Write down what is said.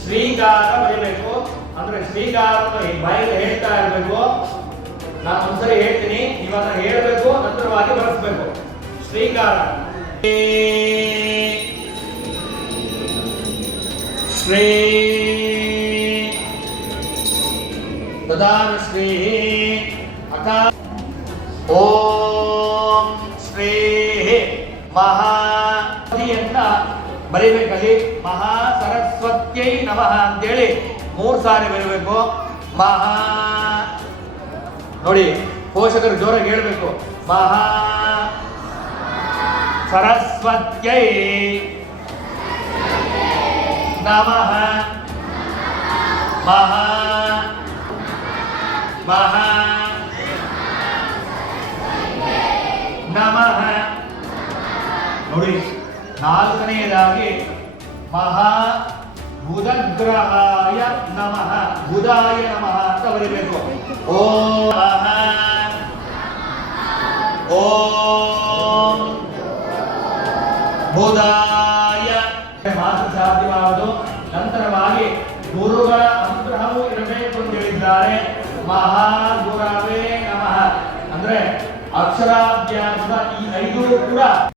ಶ್ರೀಗಾರ ಹೇಳಬೇಕು ಅಂದ್ರೆ ಶ್ರೀಗಾರ ಬಾಯಿ ಹೇಳತಾ ಇರಬೇಕು ನಾನು ಒಂದಸರಿ ಹೇಳ್ತೀನಿ ಇವತ್ತು ಹೇಳಬೇಕು ನಂತರವಾಗಿ ಹೇಳಬೇಕು ಶ್ರೀಗಾರ ಶ್ರೀ ಕದಾರ್ ಶ್ರೀ ಆಕಾ ಓಂ ಶ್ರೀ ಮಹಾ ಯಂತ್ರ ಬರೀಬೇಕಲ್ಲಿ ಮಹಾ ಸರಸ್ವತ್ಯೈ ನಮಃ ಅಂತೇಳಿ ಮೂರು ಸಾರಿ ಬರೀಬೇಕು ಮಹಾ ನೋಡಿ ಪೋಷಕರು ಜೋರಾಗಿ ಹೇಳಬೇಕು ಮಹಾ ಸರಸ್ವತ್ಯೈ ನಮಃ ಮಹಾ ಮಹಾ ನಮಃ ನೋಡಿ ನಾಲ್ಕನೆಯದಾಗಿ ಮಹಾ ಬುಧಗ್ರಹಾಯ ನಮಃ ಬುಧಾಯ ನಮಃ ಅಂತ ಬರೀಬೇಕು ಓಂ ಓಂ ಬುಧಾಯ ಮಾತ್ರ ಸಾಧ್ಯವಾಗದು ನಂತರವಾಗಿ ಗುರುಗಳ ಅನುಗ್ರಹವು ಇರಬೇಕು ಅಂತ ಹೇಳಿದ್ದಾರೆ ಮಹಾಗುರವೇ ನಮಃ ಅಂದ್ರೆ ಅಕ್ಷರಾಭ್ಯಾಸದ ಈ ಐದು ಕೂಡ